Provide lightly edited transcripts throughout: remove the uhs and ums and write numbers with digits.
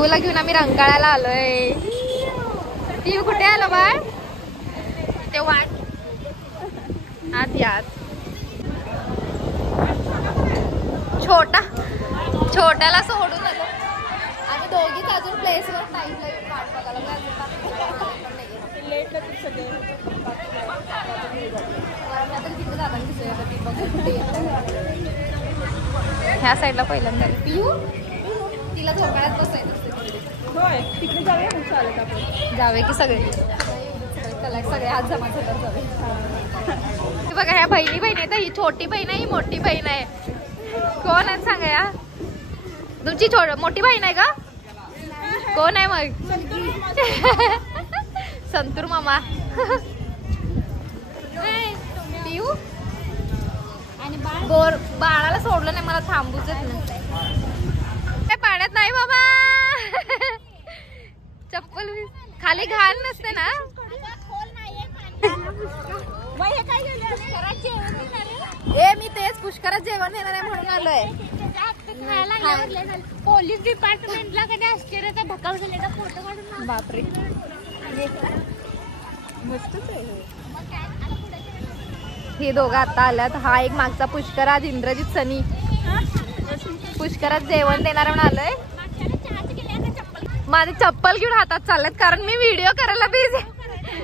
पिऊला घेऊन आम्ही रंकाळ्याला आलोय. पिऊ कुठे आलो बाळ? ते वाट आत यात. छोट्याला सोडून आलो आणि दोघीच अजून प्लेसवर टाइम लागेल वाट बघायला. ह्या साईडला पहिल्यांदा पिऊ तिला झोपाळ्यात बसायचं तिकडे जावे की सगळे सगळे हात जमा झाल्यावर जावे. बघा ह्या बहिणी आहेत. ही छोटी बहीण आहे, ही मोठी बहीण आहे. कोण आहे सांगा या? तुमची मोठी बहीण आहे का? कोण आहे मग? संतूर मामा. पिऊ आणि बाळाला सोडलं नाही, मला थांबूच नाही. काय पाण्यात नाही बाबा. चप्पल खाली घाण नसते ना. मी तेच पुष्करात जेवण देणार आहे म्हणून आलोय. पोलीस डिपार्टमेंटला कधी आश्चर्याचा भकाव झालेला फोटो काढून. बापरे मस्तच आहे. हे दोघं आता आल्यात. हा एक मागचा पुष्कराज, इंद्रजित, सनी. पुष्करात जेवण देणार म्हणून आलोय. माझी चप्पल घेऊन हातात चालल्यात कारण मी व्हिडिओ करायला बिझी.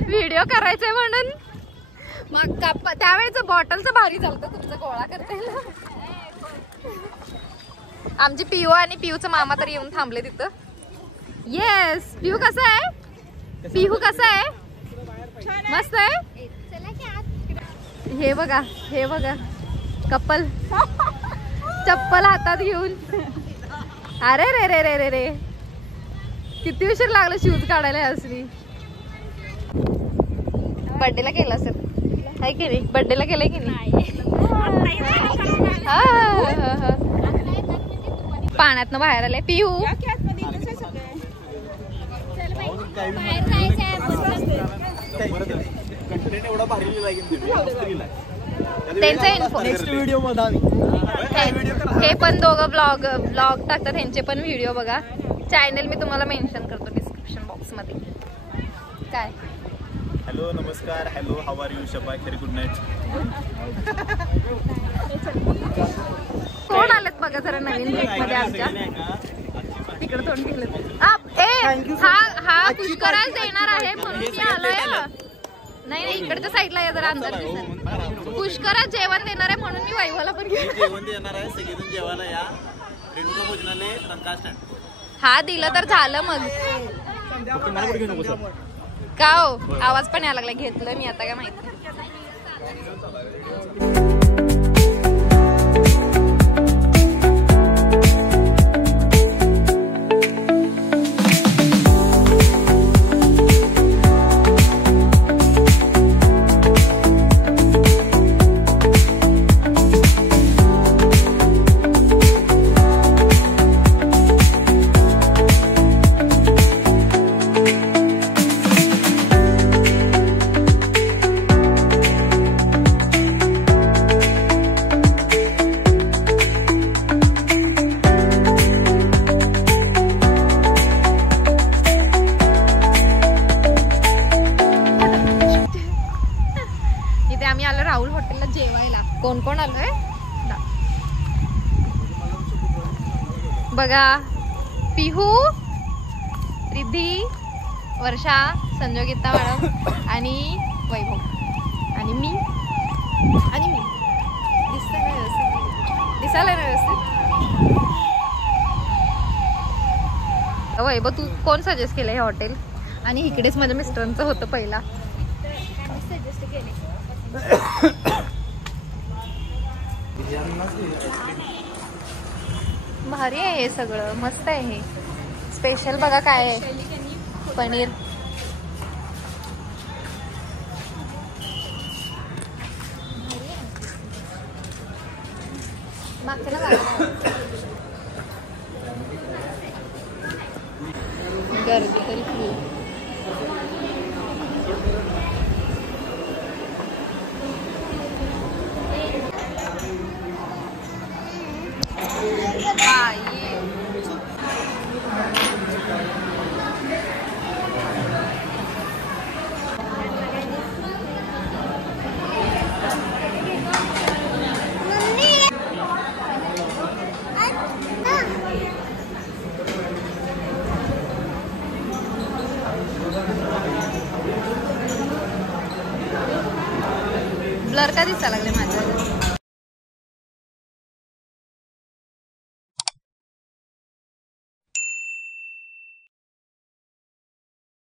व्हिडिओ करायचंय म्हणून. मग त्यावेळेच बॉटलचं भारी झालं तुमचं गोळा करते. आमची पिऊ आणि पिऊचा मामा तर येऊन थांबले तिथं. येस पिऊ कसं आहे? पिहू कसं आहे? मस्त आहे. हे बघा कपल चप्पल हातात घेऊन. अरे रे रे रे रे रे किती उशीर लागला शूज काढायला. असली बर्थडेला केला असेल आहे की नाही? बर्थडेला केलंय की नाही? पाण्यातनं बाहेर आले पिहू. त्यांचा इन्फो हे पण दोघं ब्लॉग टाकतात. त्यांचे पण व्हिडिओ बघा. चॅनल मी तुम्हाला मेन्शन करतो डिस्क्रिप्शन बॉक्स मध्ये. काय हॅलो नमस्कार. Hello how are you? शबा खरी गुड नाईट. कोण आलेत बघा जरा नवीन ब्रेक मध्ये आमच्या. तिकडे तोंड केलं. हा पुष्कराज देणार आहे म्हणून मी आलोय. नाही इकडच्या साईडला या जरा अंदर. पुष्कराज जेवण देणार आहे म्हणून मी वैभवला पण जेवण देणार आहे. सगळेजण जेवायला या. रेणुका भोजनालय रंकाळा स्टँड. हा दिलं तर झालं मग. का हो आवाज पण यायला लागला. घेतलं मी आता काय माहिती. राहुल हॉटेलला जेवायला. कोण कोण आलोय बघा. पिहू, रिद्धी, वर्षा, संजोगीता मॅडम आणि वैभव आणि मी. दिसायला व्यवस्थित. वैभव तू कोण सजेस्ट केलं हे हॉटेल? आणि इकडेच माझ्या मिस्टरांचं होतं पहिला. भारी आहे हे सगळं. मस्त आहे हे. स्पेशल बघा काय आहे. पनीर गर्दी तरी खूप. ब्लर का दिसायला लागले माझे